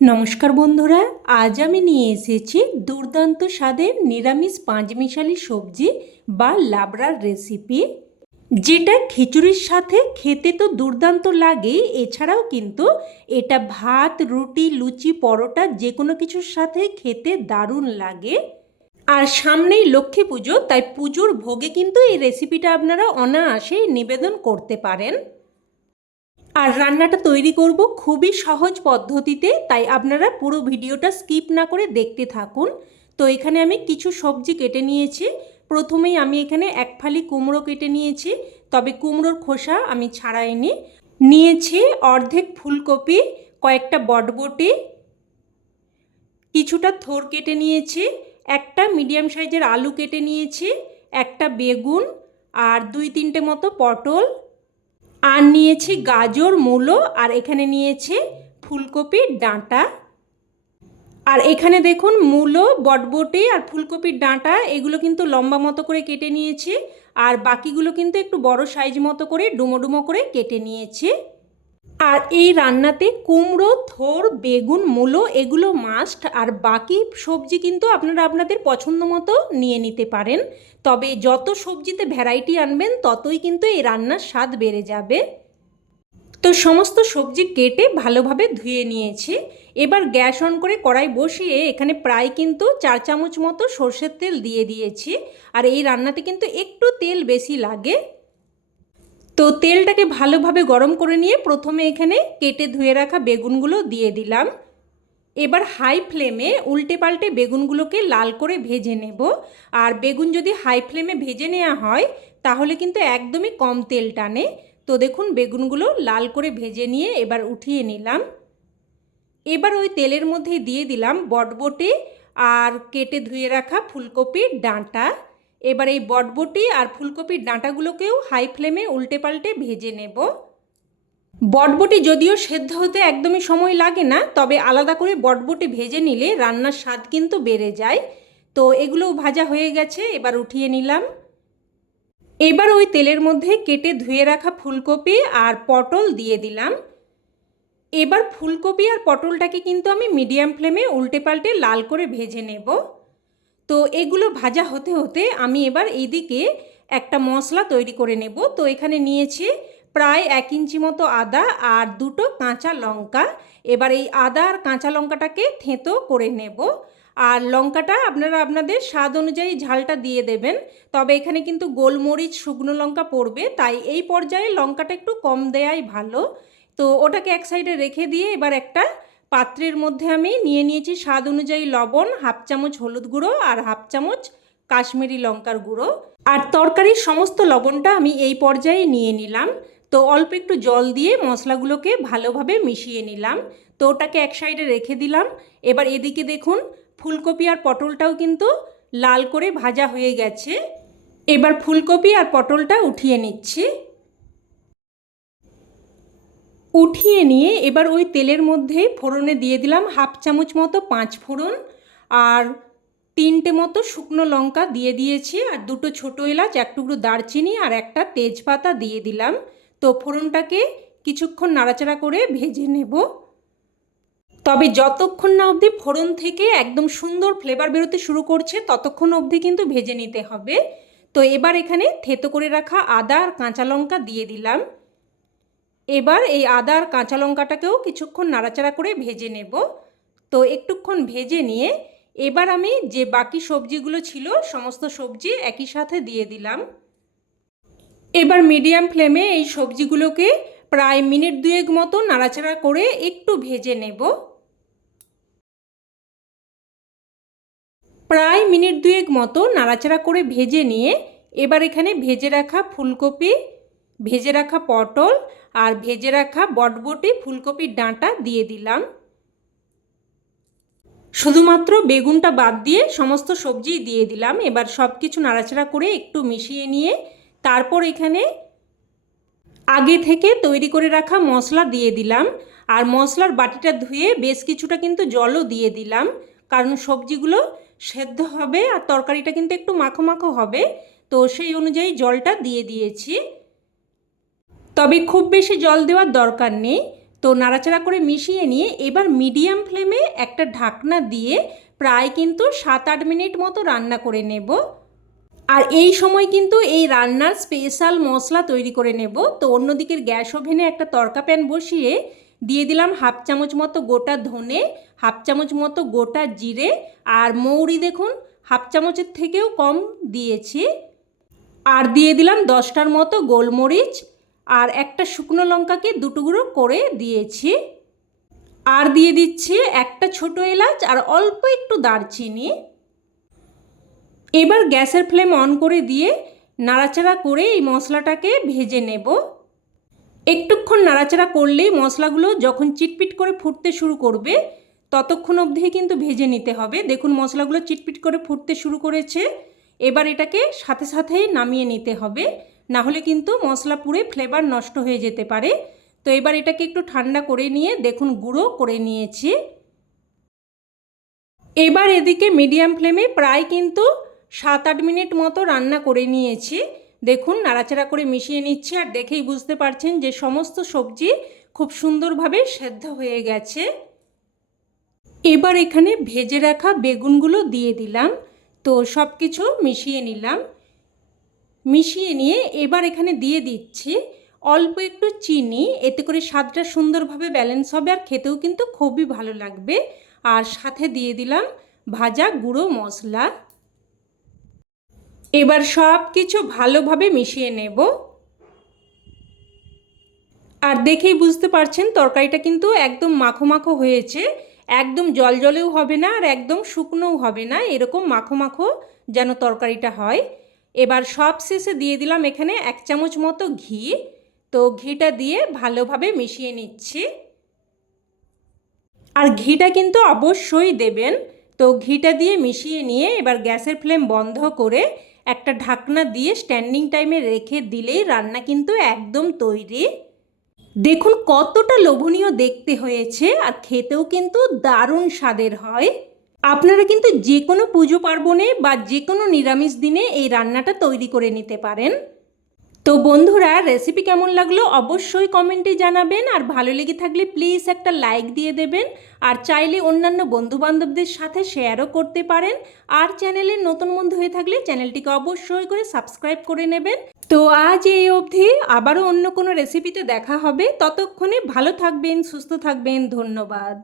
নমস্কার বন্ধুরা, আজ আমি নিয়ে এসেছি দুর্দান্ত স্বাদের নিরামিষ পাঁচমিশালি সবজি বা লাবড়ার রেসিপি যেটা খিচুড়ির সাথে খেতে তো দুর্দান্ত লাগে, এছাড়াও কিন্তু এটা ভাত, রুটি, লুচি, পরোটা যে কোনো কিছুর সাথে খেতে দারুণ লাগে। আর সামনেই লক্ষ্মী পুজো, তাই পুজোর ভোগে কিন্তু এই রেসিপিটা আপনারা অনায়াসেই নিবেদন করতে পারেন। আর রান্নাটা তৈরি করব খুবই সহজ পদ্ধতিতে, তাই আপনারা পুরো ভিডিওটা স্কিপ না করে দেখতে থাকুন। তো এখানে আমি কিছু সবজি কেটে নিয়েছি। প্রথমেই আমি এখানে এক ফালি কুমড়ো কেটে নিয়েছি, তবে কুমড়োর খোসা আমি ছাড়াইনি। নিয়েছি অর্ধেক ফুলকপি, কয়েকটা বটবটি, কিছুটা থোর কেটে নিয়েছি, একটা মিডিয়াম সাইজের আলু কেটে নিয়েছি, একটা বেগুন, আর দুই তিনটে মতো পটল আর নিয়েছি গাজর, মূলো, আর এখানে নিয়েছে ফুলকপির ডাঁটা। আর এখানে দেখুন মূলো, বটবটে আর ফুলকপির ডাঁটা, এগুলো কিন্তু লম্বা মতো করে কেটে নিয়েছে। আর বাকিগুলো কিন্তু একটু বড় সাইজ মতো করে, ডুমো ডুমো করে কেটে নিয়েছি। আর এই রান্নাতে কুমড়ো, থোর, বেগুন, মূলো, এগুলো মাস্ট আর বাকি সবজি কিন্তু আপনারা আপনাদের পছন্দ মতো নিয়ে নিতে পারেন। তবে যত সবজিতে ভ্যারাইটি আনবেন, ততই কিন্তু এই রান্নার স্বাদ বেড়ে যাবে। তো সমস্ত সবজি কেটে ভালোভাবে ধুয়ে নিয়েছি। এবার গ্যাস অন করে কড়াই বসিয়ে এখানে প্রায় কিন্তু চার চামচ মতো সর্ষের তেল দিয়ে দিয়েছি। আর এই রান্নাতে কিন্তু একটু তেল বেশি লাগে। তো তেলটাকে ভালোভাবে গরম করে নিয়ে প্রথমে এখানে কেটে ধুয়ে রাখা বেগুনগুলো দিয়ে দিলাম। এবার হাই ফ্লেমে উল্টে পাল্টে বেগুনগুলোকে লাল করে ভেজে নেব। আর বেগুন যদি হাই ফ্লেমে ভেজে নেওয়া হয়, তাহলে কিন্তু একদমই কম তেল টানে। তো দেখুন, বেগুনগুলো লাল করে ভেজে নিয়ে এবার উঠিয়ে নিলাম। এবার ওই তেলের মধ্যে দিয়ে দিলাম বটবটি আর কেটে ধুয়ে রাখা ফুলকপির ডাঁটা। এবার এই বটবটি আর ফুলকপির ডাঁটাগুলোকেও হাই ফ্লেমে উল্টে পাল্টে ভেজে নেব। বটবটি যদিও সেদ্ধ হতে একদমই সময় লাগে না, তবে আলাদা করে বটবটি ভেজে নিলে রান্নার স্বাদ কিন্তু বেড়ে যায়। তো এগুলোও ভাজা হয়ে গেছে, এবার উঠিয়ে নিলাম। এবার ওই তেলের মধ্যে কেটে ধুয়ে রাখা ফুলকপি আর পটল দিয়ে দিলাম। এবার ফুলকপি আর পটলটাকে কিন্তু আমি মিডিয়াম ফ্লেমে উল্টে পাল্টে লাল করে ভেজে নেব। তো এগুলো ভাজা হতে হতে আমি এবার এইদিকে একটা মশলা তৈরি করে নেব। তো এখানে নিয়েছি প্রায় এক ইঞ্চি মতো আদা আর দুটো কাঁচা লঙ্কা। এবার এই আদা আর কাঁচা লঙ্কাটাকে থেঁতো করে নেব। আর লঙ্কাটা আপনারা আপনাদের স্বাদ অনুযায়ী ঝালটা দিয়ে দেবেন। তবে এখানে কিন্তু গোলমরিচ, শুকনো লঙ্কা পড়বে, তাই এই পর্যায়ে লঙ্কাটা একটু কম দেয়াই ভালো। তো ওটাকে এক সাইডে রেখে দিয়ে এবার একটা পাত্রের মধ্যে আমি নিয়ে নিয়েছি স্বাদ অনুযায়ী লবণ, হাফ চামচ হলুদ গুঁড়ো আর হাফ চামচ কাশ্মীরি লঙ্কার গুঁড়ো। আর তরকারির সমস্ত লবণটা আমি এই পর্যায়ে নিয়ে নিলাম। তো অল্প একটু জল দিয়ে মশলাগুলোকে ভালোভাবে মিশিয়ে নিলাম। তো ওটাকে এক সাইডে রেখে দিলাম। এবার এদিকে দেখুন, ফুলকপি আর পটলটাও কিন্তু লাল করে ভাজা হয়ে গেছে। এবার ফুলকপি আর পটলটা উঠিয়ে নিচ্ছি। উঠিয়ে নিয়ে এবার ওই তেলের মধ্যে ফোড়নে দিয়ে দিলাম হাফ চামচ মতো পাঁচ ফোড়ন আর তিনটে মতো শুকনো লঙ্কা দিয়ে দিয়েছি আর দুটো ছোটো এলাচ, এক টুকরো দারচিনি আর একটা তেজপাতা দিয়ে দিলাম। তো ফোড়নটাকে কিছুক্ষণ নাড়াচাড়া করে ভেজে নেব। তবে যতক্ষণ না অবধি ফোড়ন থেকে একদম সুন্দর ফ্লেভার বেরোতে শুরু করছে, ততক্ষণ অবধি কিন্তু ভেজে নিতে হবে। তো এবার এখানে থেতো করে রাখা আদা আর কাঁচা লঙ্কা দিয়ে দিলাম। এবার এই আদা আর কাঁচা লঙ্কাটাকেও কিছুক্ষণ নাড়াচাড়া করে ভেজে নেব। তো একটুক্ষণ ভেজে নিয়ে এবার আমি যে বাকি সবজিগুলো ছিল, সমস্ত সবজি একই সাথে দিয়ে দিলাম। এবার মিডিয়াম ফ্লেমে এই সবজিগুলোকে প্রায় মিনিট দুয়েক মতো নাড়াচাড়া করে একটু ভেজে নেব। প্রায় মিনিট দুয়েক মতো নাড়াচাড়া করে ভেজে নিয়ে এবার এখানে ভেজে রাখা ফুলকপি ভেজে রাখা পটল আর ভেজে রাখা বটবটি, ফুলকপির ডাঁটা দিয়ে দিলাম। শুধুমাত্র বেগুনটা বাদ দিয়ে সমস্ত সবজি দিয়ে দিলাম। এবার সব কিছু নাড়াচাড়া করে একটু মিশিয়ে নিয়ে তারপর এখানে আগে থেকে তৈরি করে রাখা মশলা দিয়ে দিলাম। আর মশলার বাটিটা ধুয়ে বেশ কিছুটা কিন্তু জলও দিয়ে দিলাম। কারণ সবজিগুলো সেদ্ধ হবে আর তরকারিটা কিন্তু একটু মাখো মাখো হবে। তো সেই অনুযায়ী জলটা দিয়ে দিয়েছি। তবে খুব বেশি জল দেওয়ার দরকার নেই। তো নাড়াচাড়া করে মিশিয়ে নিয়ে এবার মিডিয়াম ফ্লেমে একটা ঢাকনা দিয়ে প্রায় কিন্তু সাত আট মিনিট মতো রান্না করে নেব। আর এই সময় কিন্তু এই রান্নার স্পেশাল মশলা তৈরি করে নেব। তো অন্যদিকের গ্যাস ওভেনে একটা তরকা প্যান বসিয়ে দিয়ে দিলাম হাফ চামচ মতো গোটা ধনে, হাফ চামচ মতো গোটা জিরে আর মৌরি দেখুন, হাফ চামচের থেকেও কম দিয়েছি। আর দিয়ে দিলাম দশটার মতো গোলমরিচ আর একটা শুকনো লঙ্কাকে দুটুকরো করে দিয়েছি। আর দিয়ে দিচ্ছি একটা ছোট এলাচ আর অল্প একটু দারচিনি। এবার গ্যাসের ফ্লেম অন করে দিয়ে নাড়াচাড়া করে এই মশলাটাকে ভেজে নেব। একটুক্ষণ নাড়াচাড়া করলেই মশলাগুলো যখন চিটপিট করে ফুটতে শুরু করবে, ততক্ষণ অবধি কিন্তু ভেজে নিতে হবে। দেখুন, মশলাগুলো চিটপিট করে ফুটতে শুরু করেছে। এবার এটাকে সাথে সাথেই নামিয়ে নিতে হবে। না হলে কিন্তু মশলা পুড়ে ফ্লেভার নষ্ট হয়ে যেতে পারে। তো এবার এটাকে একটু ঠান্ডা করে নিয়ে, দেখুন গুঁড়ো করে নিয়েছি। এবার এদিকে মিডিয়াম ফ্লেমে প্রায় কিন্তু সাত আট মিনিট মতো রান্না করে নিয়েছি। দেখুন নাড়াচাড়া করে মিশিয়ে নিচ্ছি আর দেখেই বুঝতে পারছেন যে সমস্ত সবজি খুব সুন্দরভাবে সেদ্ধ হয়ে গেছে। এবার এখানে ভেজে রাখা বেগুনগুলো দিয়ে দিলাম। তো সব কিছু মিশিয়ে নিলাম। মিশিয়ে নিয়ে এবার এখানে দিয়ে দিচ্ছি অল্প একটু চিনি, এতে করে স্বাদটা সুন্দরভাবে ব্যালেন্স হবে আর খেতেও কিন্তু খুবই ভালো লাগবে। আর সাথে দিয়ে দিলাম ভাজা গুঁড়ো মশলা। এবার সব কিছু ভালোভাবে মিশিয়ে নেব। আর দেখেই বুঝতে পারছেন, তরকারিটা কিন্তু একদম মাখো মাখো হয়েছে। একদম জল জলেও হবে না আর একদম শুকনোও হবে না। এরকম মাখো মাখো যেন তরকারিটা হয়। এবার সব শেষে দিয়ে দিলাম এখানে এক চামচ মতো ঘি। তো ঘিটা দিয়ে ভালোভাবে মিশিয়ে নিচ্ছি। আর ঘিটা কিন্তু অবশ্যই দেবেন। তো ঘিটা দিয়ে মিশিয়ে নিয়ে এবার গ্যাসের ফ্লেম বন্ধ করে একটা ঢাকনা দিয়ে স্ট্যান্ডিং টাইমে রেখে দিলেই রান্না কিন্তু একদম তৈরি। দেখুন কতটা লোভনীয় দেখতে হয়েছে আর খেতেও কিন্তু দারুণ স্বাদের হয়। আপনারা কিন্তু যে কোনো পুজো পার্বণে বা যে কোনো নিরামিষ দিনে এই রান্নাটা তৈরি করে নিতে পারেন। তো বন্ধুরা রেসিপি কেমন লাগল অবশ্যই কমেন্টে জানাবেন আর ভালো লেগে থাকলে প্লিজ একটা লাইক দিয়ে দেবেন আর চাইলে অন্যান্য বন্ধুবান্ধবদের সাথে শেয়ারও করতে পারেন। আর চ্যানেলে নতুন বন্ধু হয়ে থাকলে চ্যানেলটিকে অবশ্যই করে সাবস্ক্রাইব করে নেবেন। তো আজ এই অবধি, আবারও অন্য কোনো রেসিপিতে দেখা হবে। ততক্ষণে ভালো থাকবেন, সুস্থ থাকবেন, ধন্যবাদ।